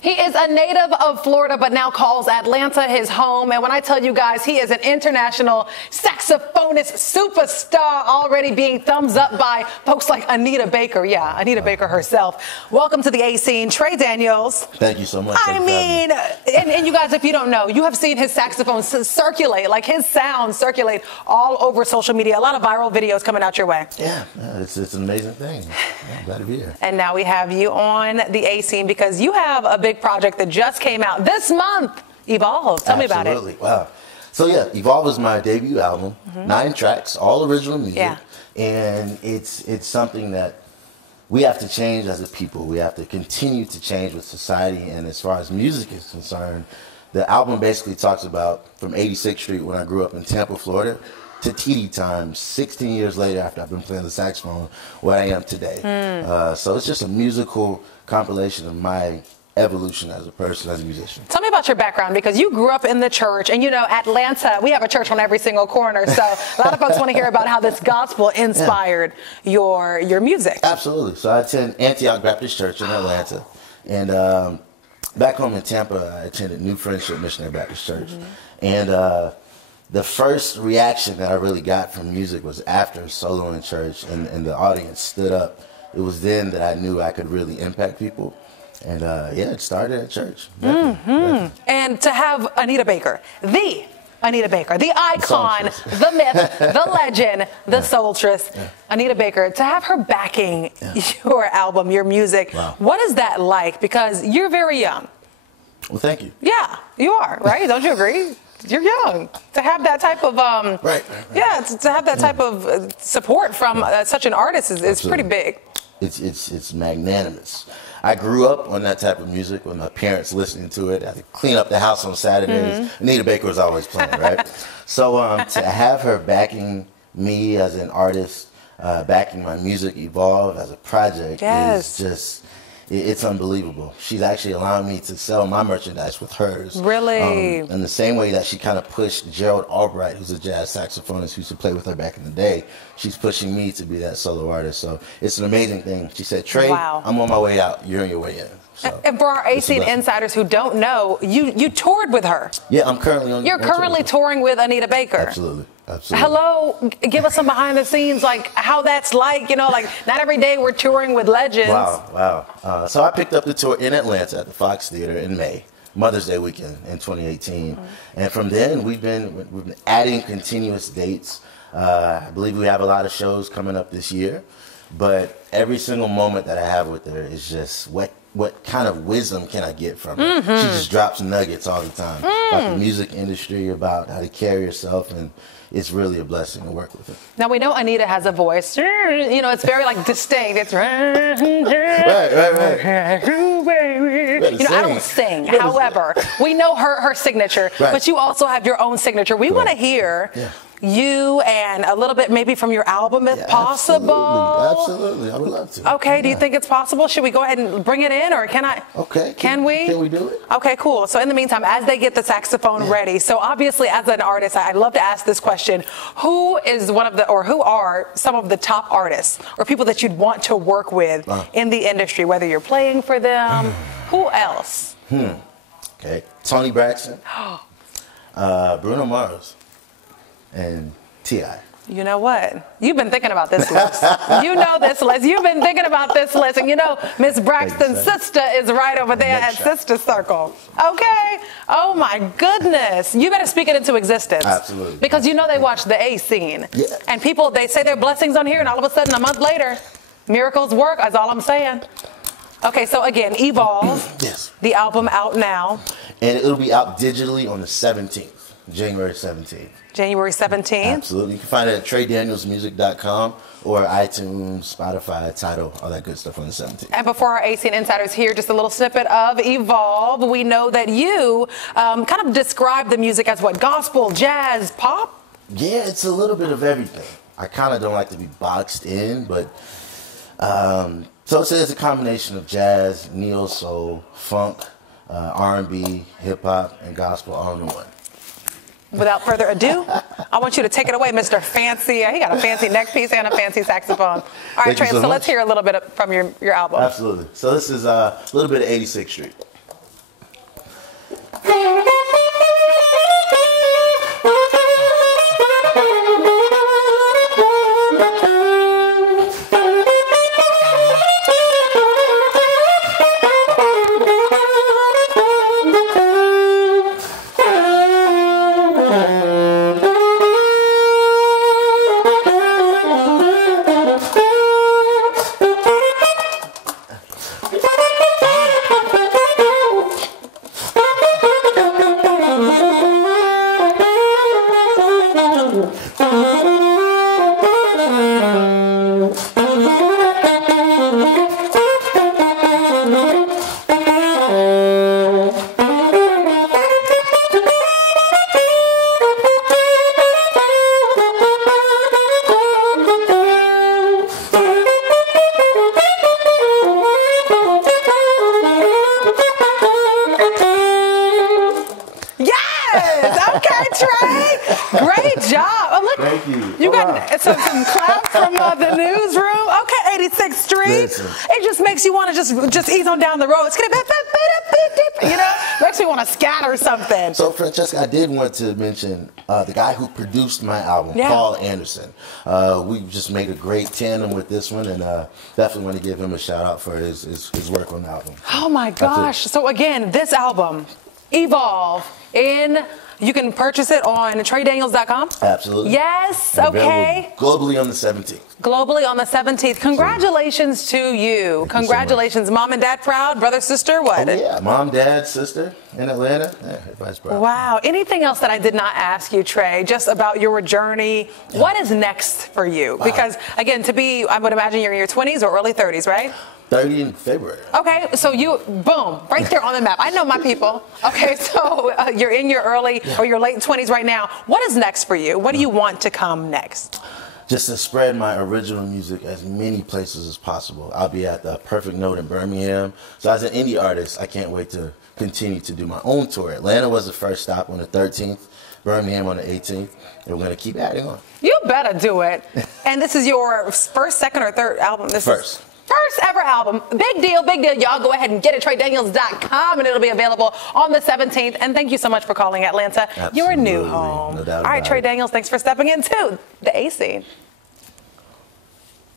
He is a native of Florida, but now calls Atlanta his home. And when I tell you guys, he is an international saxophonist superstar, already being thumbs up by folks like Anita Baker. Yeah, Anita Baker herself. Welcome to the A Scene, Trey Daniels. Thank you so much. I mean, and you guys, if you don't know, you have seen his saxophone circulate, like his sound circulate all over social media. A lot of viral videos coming out your way. Yeah, it's an amazing thing. I'm glad to be here. And now we have you on the A Scene because you have a big project that just came out this month, Evolve. Tell me about it. Absolutely. Wow. So yeah, Evolve is my debut album, 9 tracks, all original music. Yeah. And it's something that we have to change as a people. We have to continue to change with society. And as far as music is concerned, the album basically talks about from 86th Street when I grew up in Tampa, Florida, to TD time, 16 years later after I've been playing the saxophone, where I am today. So it's just a musical compilation of my evolution as a person, as a musician. Tell me about your background, because you grew up in the church, and you know, Atlanta, we have a church on every single corner, so a lot of folks want to hear about how this gospel inspired your music. Absolutely. So I attend Antioch Baptist Church in Atlanta, and back home in Tampa, I attended New Friendship Missionary Baptist Church, and the first reaction that I really got from music was after solo in church, and the audience stood up. It was then that I knew I could really impact people. And yeah, it started at church. Definitely. And to have Anita Baker, the Anita Baker, the icon, the myth, the legend, the soulstress, Anita Baker, to have her backing your album, your music, what is that like? Because you're very young. Well, thank you. Yeah, you are, right? Don't you agree? You're young. To have that type of, yeah, to have that type of support from such an artist is pretty big. It's magnanimous. I grew up on that type of music with my parents listening to it. I had to clean up the house on Saturdays. Anita Baker was always playing, right? So to have her backing me as an artist, backing my music Evolve as a project is just, it's unbelievable. She's actually allowing me to sell my merchandise with hers. Really? In the same way that she kind of pushed Gerald Albright, who's a jazz saxophonist who used to play with her back in the day. She's pushing me to be that solo artist. So it's an amazing thing. She said, Trey, I'm on my way out. You're on your way in. So, and for our A Scene insiders who don't know, you toured with her. Yeah, I'm currently on. You're currently touring with Anita Baker. Absolutely. Absolutely. Hello, give us some behind the scenes, like how that's like, you know, like not every day we're touring with legends. Wow. So I picked up the tour in Atlanta at the Fox Theater in May, Mother's Day weekend in 2018. And from then we've been adding continuous dates. I believe we have a lot of shows coming up this year, but every single moment that I have with her is just what kind of wisdom can I get from her? She just drops nuggets all the time about the music industry, about how to carry yourself, and it's really a blessing to work with her. Now, we know Anita has a voice. You know, it's very, like, distinct. It's right. You know, I don't sing. However, we know her signature, but you also have your own signature. We want to hear you and a little bit maybe from your album if possible. Absolutely. I would love to. Okay, do you think it's possible? Should we go ahead and bring it in, or can I? Okay. Can we? Can we do it? Okay, cool. So in the meantime, as they get the saxophone ready, so obviously as an artist, I'd love to ask this question. Who is one of the, or who are some of the top artists or people that you'd want to work with in the industry, whether you're playing for them? Who else? Okay. Tony Braxton. Bruno Mars. And T.I. You know what? You've been thinking about this list. You know this list. You've been thinking about this list. And you know, Miss Braxton's sister is right over there at Sister Circle. Okay? Oh, my goodness. You better speak it into existence. Absolutely. Because you know they watch the A Scene. Yeah. And people, they say their blessings on here, and all of a sudden, a month later, miracles work. That's all I'm saying. Okay, so again, Evolve. Yes. The album out now. And it'll be out digitally on the 17th, January 17th. January 17th? Absolutely. You can find it at TreyDanielsMusic.com or iTunes, Spotify, Tidal, all that good stuff on the 17th. And before our A Scene insiders hear just a little snippet of Evolve, we know that you kind of describe the music as what? Gospel, jazz, pop? Yeah, it's a little bit of everything. I kind of don't like to be boxed in, but so it's a combination of jazz, neo-soul, funk, R&B, hip-hop, and gospel all in one. Without further ado, I want you to take it away, Mr. Fancy. He got a fancy neck piece and a fancy saxophone. All right, Trey, so let's hear a little bit from your album. Absolutely. So this is a little bit of 86th Street. job. Oh, look. Thank you. You got some claps from the newsroom. Okay, 86th Street. Listen. It just makes you want to just ease on down the road. It's gonna, you know, makes me want to scatter something. So, Francesca, I did want to mention the guy who produced my album, Paul Anderson. We just made a great tandem with this one, and definitely want to give him a shout out for his work on the album. Oh my gosh. So again, this album, Evolve, you can purchase it on TreyDaniels.com? Absolutely. Yes, and okay. Globally on the 17th. Globally on the 17th. Congratulations to you. Congratulations. So Mom and Dad proud? Brother, sister, what? Oh, yeah. Mom, Dad, sister in Atlanta. Yeah, everybody's proud. Wow. Anything else that I did not ask you, Trey, just about your journey? Yeah. What is next for you? Wow. Because, again, I would imagine you're in your 20s or early 30s, right? 30 in February. Okay, so boom, right there on the map. I know my people. Okay, so you're in your early or your late 20s right now. What is next for you? What do you want to come next? Just to spread my original music as many places as possible. I'll be at the Perfect Note in Birmingham. So as an indie artist, I can't wait to continue to do my own tour. Atlanta was the first stop on the 13th, Birmingham on the 18th, and we're going to keep adding on. You better do it. And this is your first, second, or third album? First ever album. Big deal, big deal. Y'all go ahead and get it, TreyDaniels.com, and it'll be available on the 17th. And thank you so much for calling Atlanta. Absolutely. Your new home. No doubt. All right, Trey Daniels, thanks for stepping in, too. The A scene.